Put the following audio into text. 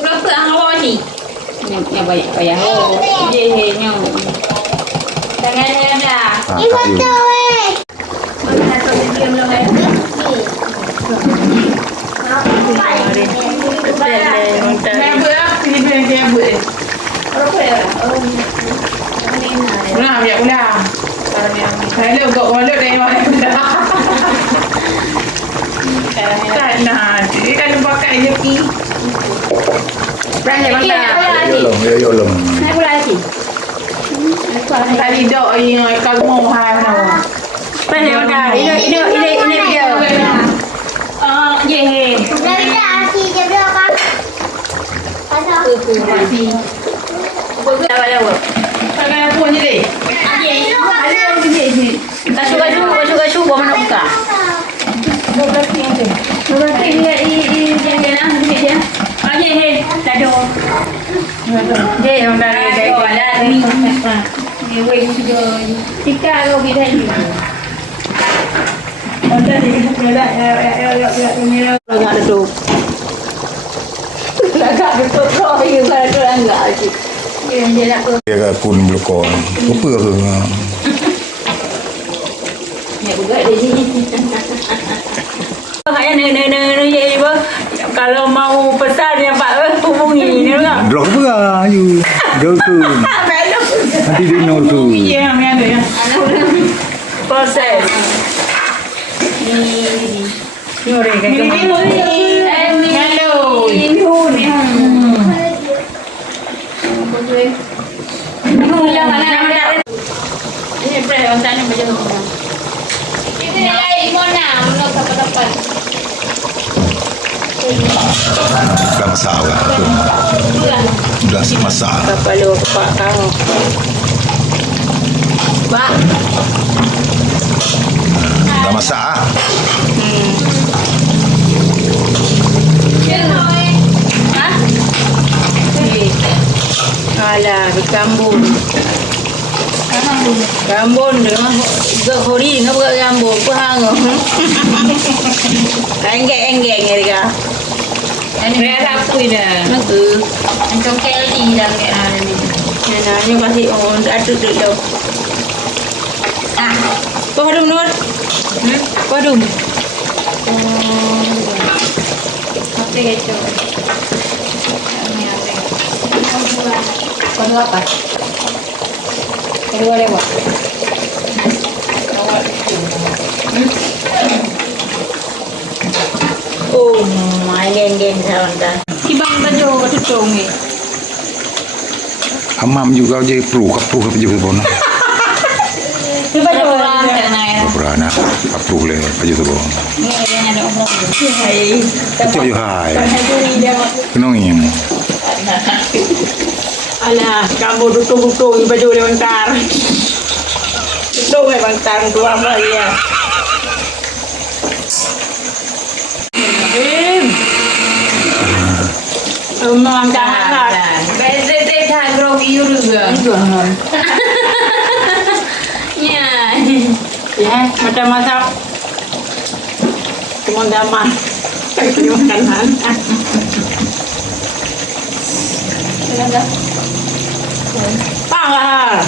berapa awak ni? Yang banyak payah. Oh, nya. Tangan ni ada. Ibu tu weh. Mana tu dia belum ada. Berapa ya? Oh. Ulang biar ulang. Kalau kau walau dari mana dah. Tak nak. Dia kan pakai je pi. Berapa mantap? Ya lom. Saya pula lagi. Tadi dok yang kamu hai no. Berapa mantap? Ini dia. Ye. Dari dah si je berapa? Pasal. Mati. Tak ada apa. Tangan aku je deh. Kasih buat mana buka? Berarti dia jangan dia. Aje he, tado. Dia yang dah ada ni. Dia wei juga. Tika lo bidai ni. Onda dia kena ya. Agak duduk. Agak betul kau yang ada enggak aje. Dia nak Dia kun blokon. Apa ke? ya juga di sini. Ayah je ibu. Kalau mau pesan yang Pak hubungi ni kan. Drop apa you? Drop tu. Nanti dia nol tu. Ya, mana ada ya. Proses. Ni orang kan. Hello. Ini pernah orang sana macam tu. Ini lagi mana? Mana dapat. Dah masak kan? Dah masak. Kepala kepak kau. Pak. Dah masak ah. Alah, di Kambun. Kambun dia mah hori ngap ke Kambun ku hang. Enggeng dia. Ini apa dah? Nanti Macam Kelly dah ke ni. ni pasti aduk tu. Ah, kau hadum nur. Kau hadum. Apa gitu? Kau apa? Kedua lewat. Oh, geng sahaja. Kibang baju tutung ni. Hamam juga je perlu kapru je pun. Ni baju orang kenal. Berana kapru le baju tu pun. Ni ada orang. hai. Itu je hai. Hari dia. Kenong yang. Alah, kamu dutung-dutung ni baju dia bangtar. Dutung dia bangtar tu apa dia? Memang dah. Beza dah grow you juga. Ya. Ya, macam masak. Cuma damat. Terima makanan. Pang lah.